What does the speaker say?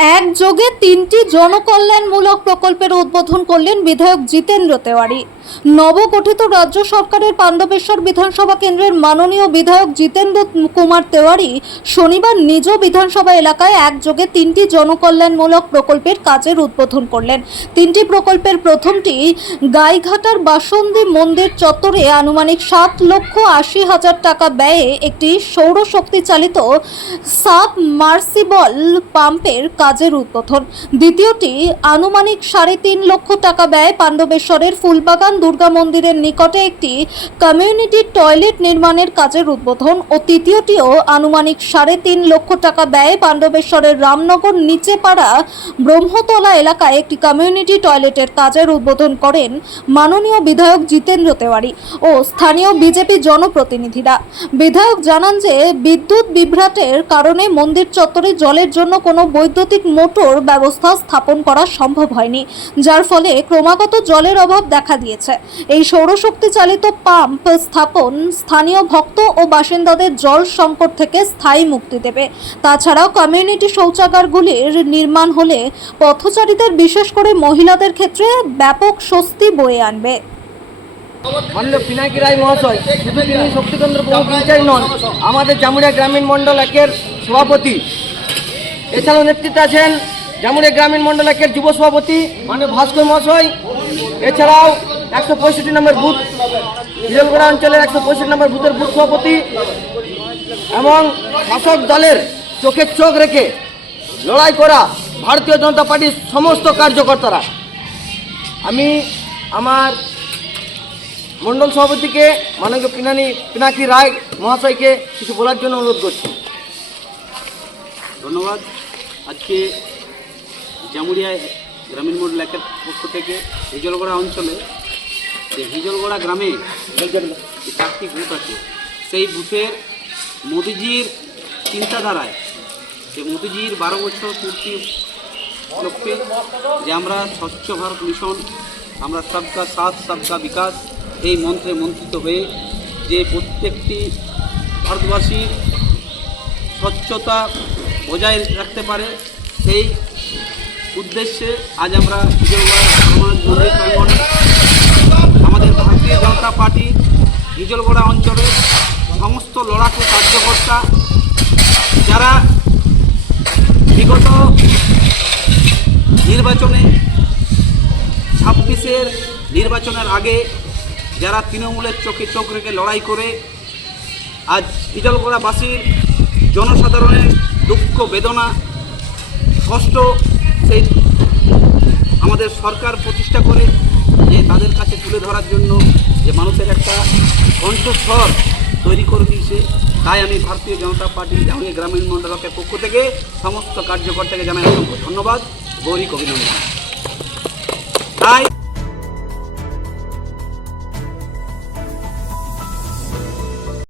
একযোগে তিনটি জনকল্যাণমূলক প্রকল্পের উদ্বোধন করলেন বিধায়ক জিতেন্দ্র তেওয়ারি। নবগঠিত রাজ্য সরকারের পাণ্ডবেশ্বর বিধানসভা কেন্দ্রের মাননীয় বিধায়ক জিতেন্দ্র কুমার তেওয়ারি শনিবার নিজ বিধানসভা এলাকায় একযোগে তিনটি জনকল্যাণমূলক প্রকল্পের কাজের উদ্বোধন করলেন। তিনটি প্রকল্পের প্রথমটি গাইঘাটার বাসন্তী মন্দির চত্বরে আনুমানিক 7,80,000 টাকা ব্যয়ে একটি সৌরশক্তি চালিত সাবমার্সিবল পাম্পের কাজের উদ্বোধন। দ্বিতীয়টি আনুমানিক 3.5 লক্ষ টাকা ব্যয়ে পাণ্ডবেশ্বরের ফুলবাগান দুর্গা মন্দিরের নিকটে একটি কমিউনিটি টয়লেট নির্মাণের কাজের উদ্বোধন ও তৃতীয়টিও আনুমানিক 3.5 লক্ষ টাকা ব্যয়ে পাণ্ডবেশ্বরের রামনগর নিচেপাড়া ব্রহ্মতলা এলাকায় একটি কমিউনিটি টয়লেটের কাজের উদ্বোধন করেন মাননীয় বিধায়ক জিতেন্দ্র তেওয়ারি ও স্থানীয় বিজেপি জনপ্রতিনিধিরা। বিধায়ক জানান যে বিদ্যুৎ বিভ্রাটের কারণে মন্দির চত্বরে জলের জন্য কোনো বৈদ্যুতিক মোটর ব্যবস্থা স্থাপন করা সম্ভব হয়নি, যার ফলে ক্রমাগত জলের অভাব দেখা দিয়েছে। এই সৌরশক্তি চালিত পাম্প স্থাপন স্থানীয় ভক্ত ও বাসিন্দাদের জল সংকট থেকে স্থায়ী মুক্তি দেবে। তাছাড়াও কমিউনিটি শৌচাগারগুলির নির্মাণ হলে পথচারীদের বিশেষ করে মহিলাদের ক্ষেত্রে ব্যাপক স্বস্তি বয়ে আনবে। মাননীয় পিনাকি রায় মহাশয় শুধু তিনি শক্তিকেন্দ্র প্রমুখ ইনচার্জ নন, আমাদের জামুড়িয়া গ্রামীণ মণ্ডল একের সভাপতি। এছাড়াও নেতৃত্বে আছেন জামুড়িয়া গ্রামীণ মণ্ডল একের যুব সভাপতি মাননীয় ভাস্কর মহাশয়। এছাড়াও 165 নম্বর বুথ হিজলগড়া অঞ্চলের 165 নম্বর বুথের বুথ সভাপতি এবং শাসক দলের চোখে চোখ রেখে লড়াই করা ভারতীয় জনতা পার্টির সমস্ত কার্যকর্তারা। আমি আমার মণ্ডল সভাপতিকে মাননীয় পিনাকি রায় মহাশয়কে কিছু বলার জন্য অনুরোধ করছি। ধন্যবাদ। আজকে জামুড়িয়া গ্রামীণ মণ্ডল একের পক্ষ থেকে হিজলগড়া অঞ্চলে যে হিজলগড়া গ্রামে যে 4টি বুথ আছে, সেই বুথের মোদিজির চিন্তাধারায় যে মোদিজির 12 বছর পূর্তি লক্ষ্যে যে আমরা স্বচ্ছ ভারত মিশন, আমরা সবকা সাথ সবকা বিকাশ এই মন্ত্রে মন্ত্রিত হয়ে যে প্রত্যেকটি ভারতবাসীর স্বচ্ছতা বজায় রাখতে পারে, সেই উদ্দেশ্যে আজ আমরা হিজলগড়া মন্দির প্রাঙ্গণে আমাদের ভারতীয় জনতা পার্টি হিজলগড়া অঞ্চলের সমস্ত লড়াকু কার্যকর্তা যারা বিগত নির্বাচনে 26-এর নির্বাচনের আগে যারা তৃণমূলের চোখে চোখ রেখে লড়াই করে আজ হিজলগড়াবাসীর জনসাধারণের দুঃখ বেদনা কষ্ট সেই আমাদের সরকার প্রতিষ্ঠা করে যে তাদের কাছে তুলে ধরার জন্য যে মানুষের একটা কণ্ঠস্বর তৈরি করে দিয়েছে। তাই আমি ভারতীয় জনতা পার্টি জামুড়িয়া গ্রামীণ মণ্ডলের পক্ষ থেকে সমস্ত কার্যকর্তাকে জানাই অসংখ্য ধন্যবাদ, গৌরী অভিনন্দন। তাই